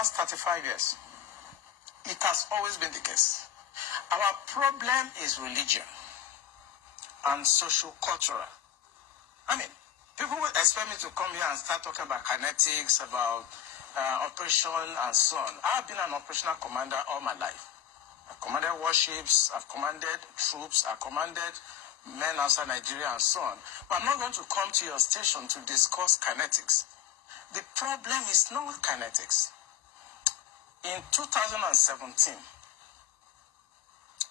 last 35 years. It has always been the case. Our problem is religion and social-cultural. I mean, people would expect me to come here and start talking about kinetics, about operation and so on. I've been an operational commander all my life. I've commanded warships, I've commanded troops, I've commanded men outside Nigeria and so on. But I'm not going to come to your station to discuss kinetics. The problem is not kinetics. In 2017,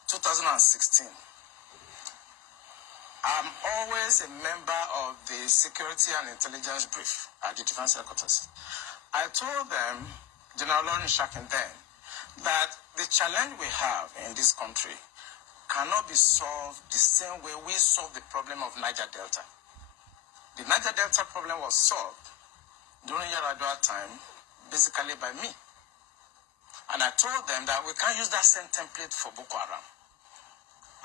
2016, I'm always a member of the Security and Intelligence Brief at the Defense Headquarters. I told them, General Olawumi then, that the challenge we have in this country cannot be solved the same way we solved the problem of Niger Delta. The Niger Delta problem was solved during Yar'Adua time, basically by me. And I told them that we can't use that same template for Boko Haram.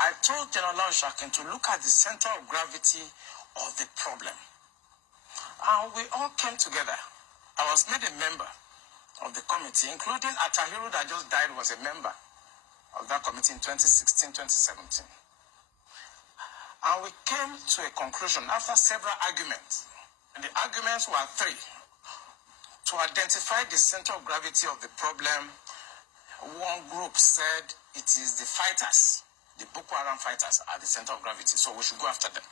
I told General Olawumi to look at the center of gravity of the problem. And we all came together. I was made a member of the committee, including Atahiru that just died was a member of that committee in 2016, 2017. And we came to a conclusion after several arguments. And the arguments were three. To identify the center of gravity of the problem, one group said it is the fighters, the Boko Haram fighters are the center of gravity, so we should go after them.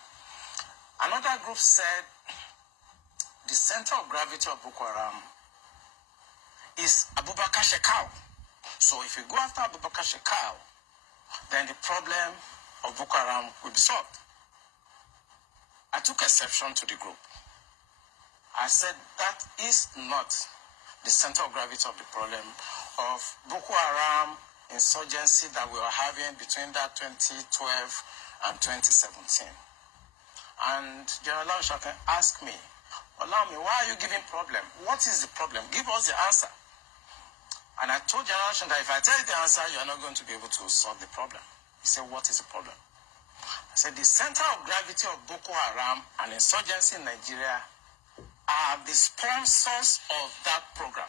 Another group said the center of gravity of Boko Haram is Abubakar Shekau. So if you go after Abubakar Shekau, then the problem of Boko Haram will be solved. I took exception to the group. I said that is not the center of gravity of the problem of Boko Haram insurgency that we were having between that 2012 and 2017. And General Olawumi asked me, Olawumi, why are you giving problem? What is the problem? Give us the answer. And I told General Olawumi that if I tell you the answer, you are not going to be able to solve the problem. He said, what is the problem? I said, the center of gravity of Boko Haram and insurgency in Nigeria are the sponsors of that program.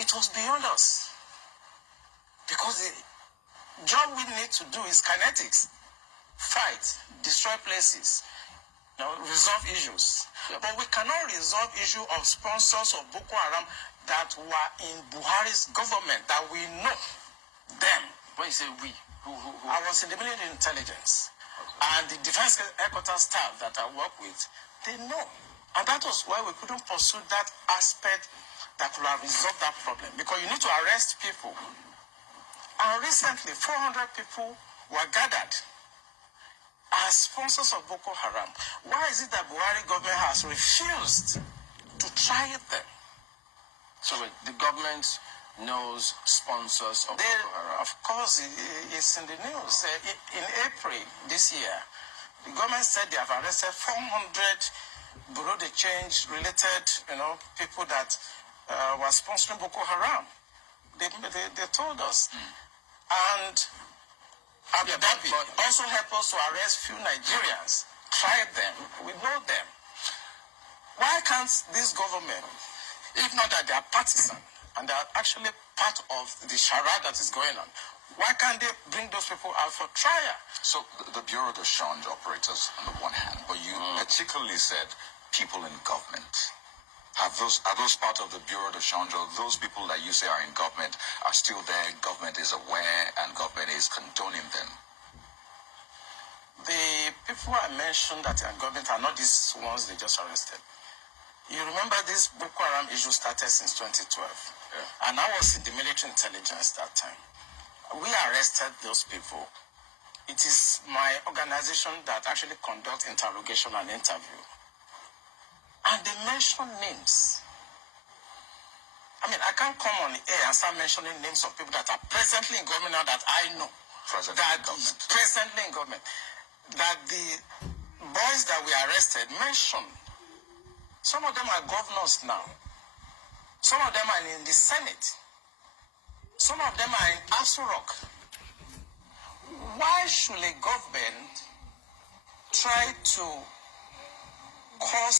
It was beyond us. Because the job we need to do is kinetics. Fight, destroy places, resolve issues. Yep. But we cannot resolve issue of sponsors of Boko Haram that were in Buhari's government, that we know them. When you say we, who? I was in the military intelligence. Okay. And the defense headquarters staff that I work with, they know. And that was why we couldn't pursue that aspect that would have resolved that problem. Because you need to arrest people. And recently, 400 people were gathered as sponsors of Boko Haram. Why is it that Buhari government has refused to try them? So the government knows sponsors of Boko Haram? Of course, it's in the news. In April this year, the government said they have arrested 400 Bureau de Change related, people that were sponsoring Boko Haram. They told us. And Abu Dhabi also helped us to arrest few Nigerians, tried them, we know them. Why can't this government, if not that they are partisan and they are actually part of the charade that is going on, why can't they bring those people out for trial? So the Bureau de Change operators on the one hand, but you particularly said people in government. Are those part of the Bureau de Change, or those people that you say are in government are still there, government is aware, and government is condoning them? The people I mentioned that are in government are not these ones they just arrested. You remember this Boko Haram issue started since 2012. Yeah. And I was in the military intelligence that time. We arrested those people. It is my organization that actually conducts interrogation and interview. And they mention names. I mean, I can't come on the air and start mentioning names of people that are presently in government now that I know. Presently in government. That the boys that we arrested mentioned. Some of them are governors now. Some of them are in the Senate. Some of them are in Aso Rock. Why should a government try to cause